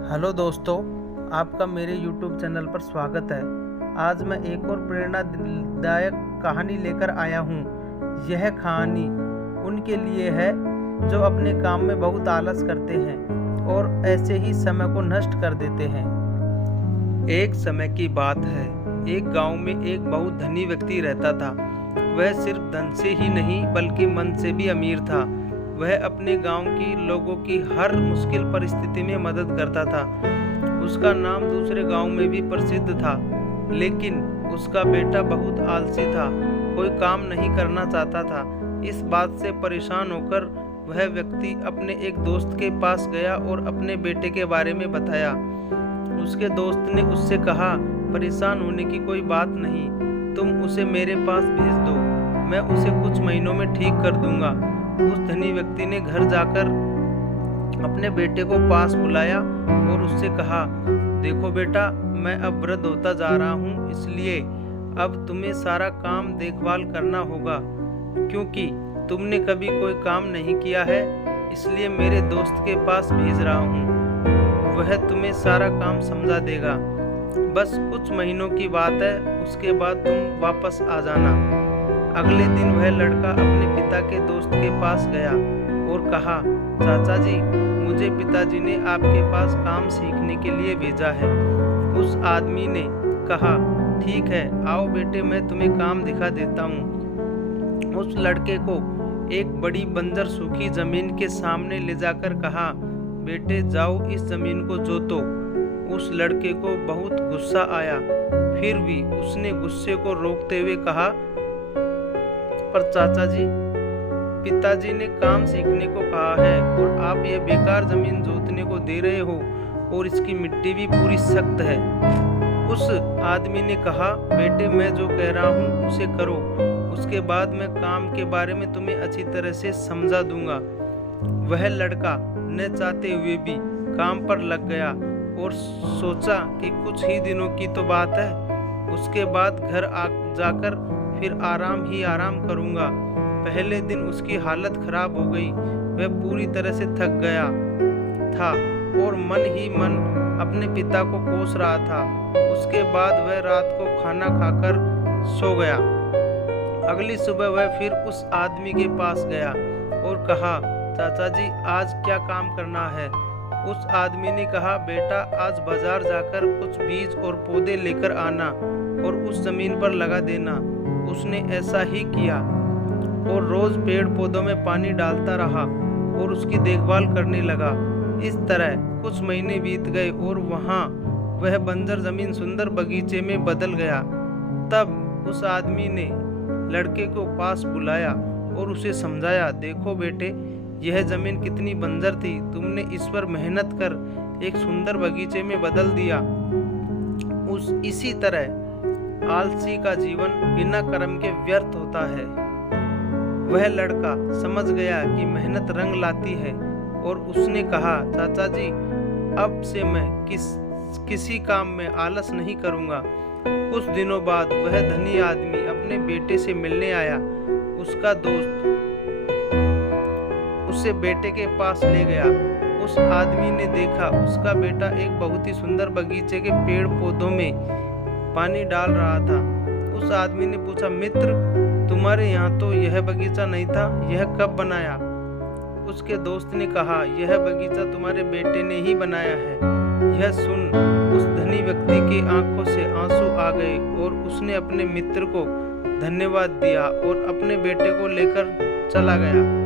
Hello दोस्तों, आपका मेरे YouTube चैनल पर स्वागत है। आज मैं एक और प्रेरणादायक कहानी लेकर आया हूँ। यह कहानी उनके लिए है जो अपने काम में बहुत आलस करते हैं और ऐसे ही समय को नष्ट कर देते हैं। एक समय की बात है, एक गांव में एक बहुत धनी व्यक्ति रहता था। वह सिर्फ धन से ही नहीं बल्कि मन से भी अमीर था। वह अपने गांव की लोगों की हर मुश्किल परिस्थिति में मदद करता था। उसका नाम दूसरे गांव में भी प्रसिद्ध था, लेकिन उसका बेटा बहुत आलसी था, कोई काम नहीं करना चाहता था। इस बात से परेशान होकर वह व्यक्ति अपने एक दोस्त के पास गया और अपने बेटे के बारे में बताया। उसके दोस्त ने उससे कहा, परेशान होने की कोई बात नहीं, तुम उसे मेरे पास भेज दो, मैं उसे कुछ महीनों में ठीक कर दूंगा। उस धनी व्यक्ति ने घर जाकर अपने बेटे को पास बुलाया और उससे कहा, देखो बेटा, मैं अब वृद्ध होता जा रहा हूँ, इसलिए अब तुम्हें सारा काम देखभाल करना होगा। क्योंकि तुमने कभी कोई काम नहीं किया है, इसलिए मेरे दोस्त के पास भेज रहा हूँ। वह तुम्हें सारा काम समझा देगा। बस कुछ महीनों की बात है, उसके बाद तुम वापस आ जाना। अगले दिन वह लड़का अपने पिता के दोस्त के पास गया और कहा, चाचा जी, मुझे पिताजी ने आपके पास काम सीखने के लिए भेजा है। उस आदमी ने कहा, ठीक है, आओ बेटे, मैं तुम्हें काम दिखा देता हूँ। उस लड़के को एक बड़ी बंजर सूखी जमीन के सामने ले जाकर कहा, बेटे जाओ इस जमीन को जोतो। उस लड़के को बहुत गुस्सा आया, फिर भी उसने गुस्से को रोकते हुए कहा, पर चाचा जी, पिताजी ने काम सीखने को कहा है और आप ये बेकार जमीन जोतने को दे रहे हो और इसकी मिट्टी भी पूरी सख्त है। उस आदमी ने कहा, बेटे मैं जो कह रहा हूँ उसे करो, उसके बाद मैं काम के बारे में तुम्हें अच्छी तरह से समझा दूंगा। वह लड़का न चाहते हुए भी काम पर लग गया और सोचा कि कुछ ही दिनों की तो बात है, उसके बाद घर जाकर फिर आराम ही आराम करूंगा। पहले दिन उसकी हालत खराब हो गई, वह पूरी तरह से थक गया था और मन ही मन अपने पिता को कोस रहा था। उसके बाद वह रात को खाना खाकर सो गया। अगली सुबह वह फिर उस आदमी के पास गया और कहा, चाचा जी, आज क्या काम करना है? उस आदमी ने कहा, बेटा आज बाजार जाकर कुछ बीज और पौधे लेकर आना और उस जमीन पर लगा देना। उसने ऐसा ही किया और रोज पेड़ पौधों में पानी डालता रहा और उसकी देखभाल करने लगा। इस तरह कुछ महीने बीत गए और वहाँ वह बंजर जमीन सुंदर बगीचे में बदल गया। तब उस आदमी ने लड़के को पास बुलाया और उसे समझाया, देखो बेटे, यह जमीन कितनी बंजर थी, तुमने इस पर मेहनत कर एक सुंदर बगीचे में बदल दिया। इसी तरह आलसी का जीवन बिना कर्म के व्यर्थ होता है। वह लड़का समझ गया कि मेहनत रंग लाती है और उसने कहा, चाचा जी, अब से मैं किसी काम में आलस नहीं करूंगा। कुछ दिनों बाद वह धनी आदमी अपने बेटे से मिलने आया। उसका दोस्त उसे बेटे के पास ले गया। उस आदमी ने देखा उसका बेटा एक बहुत ही सुंदर बगीचे के पेड़ पौधों में पानी डाल रहा था। उस आदमी ने पूछा, मित्र, तुम्हारे यहाँ तो यह बगीचा नहीं था, यह कब बनाया? उसके दोस्त ने कहा, यह बगीचा तुम्हारे बेटे ने ही बनाया है। यह सुन उस धनी व्यक्ति की आंखों से आंसू आ गए और उसने अपने मित्र को धन्यवाद दिया और अपने बेटे को लेकर चला गया।